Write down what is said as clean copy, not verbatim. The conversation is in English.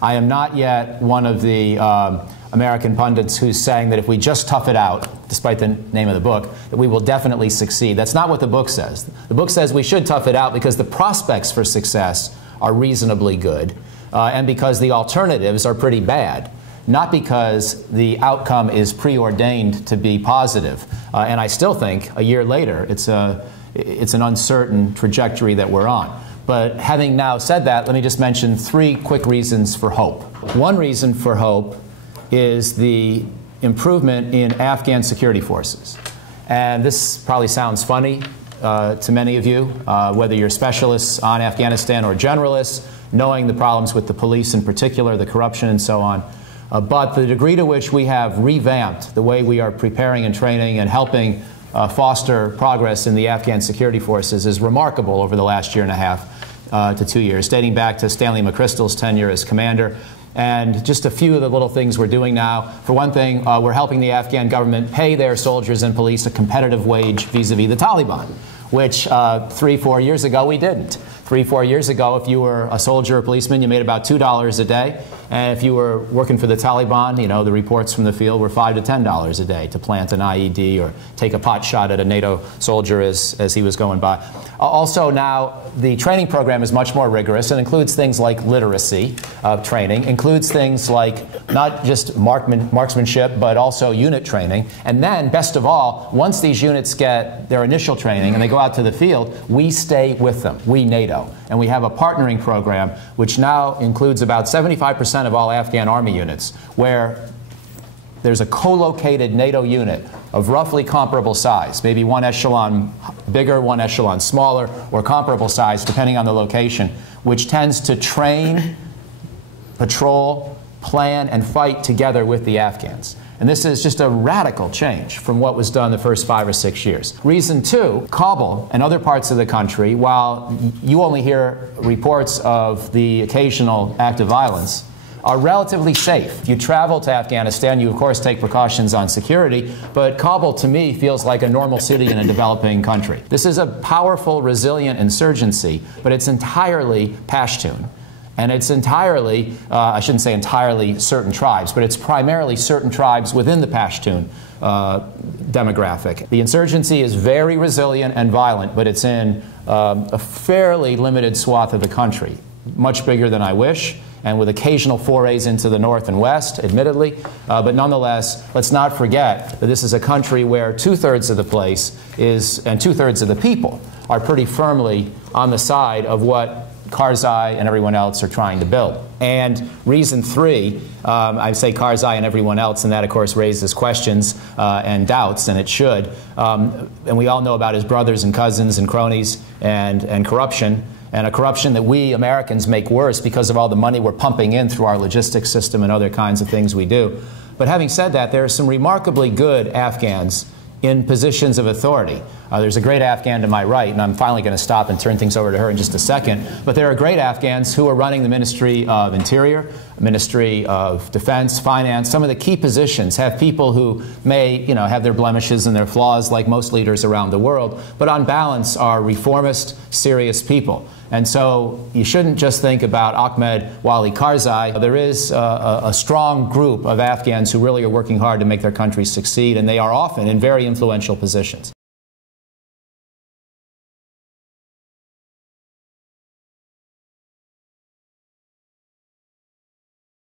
I am not yet one of the American pundits who's saying that if we just tough it out, despite the name of the book, that we will definitely succeed. That's not what the book says. The book says we should tough it out because the prospects for success are reasonably good, and because the alternatives are pretty bad, not because the outcome is preordained to be positive. And I still think, a year later, it's an uncertain trajectory that we're on. But having now said that, let me just mention 3 quick reasons for hope. One reason for hope is the improvement in Afghan security forces. And this probably sounds funny to many of you, whether you're specialists on Afghanistan or generalists, knowing the problems with the police in particular, the corruption and so on. But the degree to which we have revamped the way we are preparing and training and helping foster progress in the Afghan security forces is remarkable over the last year and a half to 2 years, dating back to Stanley McChrystal's tenure as commander. And just a few of the little things we're doing now. For one thing, we're helping the Afghan government pay their soldiers and police a competitive wage vis-a-vis the Taliban, which 3-4 years ago we didn't. 3-4 years ago, if you were a soldier or policeman, you made about $2 a day. And if you were working for the Taliban, you know, the reports from the field were $5 to $10 a day to plant an IED or take a pot shot at a NATO soldier as he was going by. Also now, the training program is much more rigorous and includes things like literacy training, includes things like not just marksmanship, but also unit training. And then, best of all, once these units get their initial training and they go out to the field, we stay with them, we NATO. And we have a partnering program which now includes about 75% of all Afghan Army units, where there's a co-located NATO unit of roughly comparable size, maybe one echelon bigger, one echelon smaller, or comparable size depending on the location, which tends to train, patrol, plan, and fight together with the Afghans. And this is just a radical change from what was done the first 5 or 6 years. Reason 2, Kabul and other parts of the country, while you only hear reports of the occasional act of violence, are relatively safe. If you travel to Afghanistan, you of course take precautions on security, but Kabul to me feels like a normal city in a developing country. This is a powerful, resilient insurgency, but it's entirely Pashtun. And it's entirely, I shouldn't say entirely certain tribes, but it's primarily certain tribes within the Pashtun demographic. The insurgency is very resilient and violent, but it's in a fairly limited swath of the country, much bigger than I wish, and with occasional forays into the north and west, admittedly. But nonetheless, let's not forget that this is a country where 2/3 of the place is, and 2/3 of the people are pretty firmly on the side of what Karzai and everyone else are trying to build. And reason 3, I say Karzai and everyone else, and that of course raises questions and doubts, and it should. And we all know about his brothers and cousins and cronies and corruption, and a corruption that we Americans make worse because of all the money we're pumping in through our logistics system and other kinds of things we do. But having said that, there are some remarkably good Afghans in positions of authority. There's a great Afghan to my right, and I'm finally going to stop and turn things over to her in just a second, but there are great Afghans who are running the Ministry of Interior, Ministry of Defense, Finance. Some of the key positions have people who may, you know, have their blemishes and their flaws like most leaders around the world, but on balance are reformist, serious people. And so you shouldn't just think about Ahmed Wali Karzai. There is a strong group of Afghans who really are working hard to make their countries succeed, and they are often in very influential positions.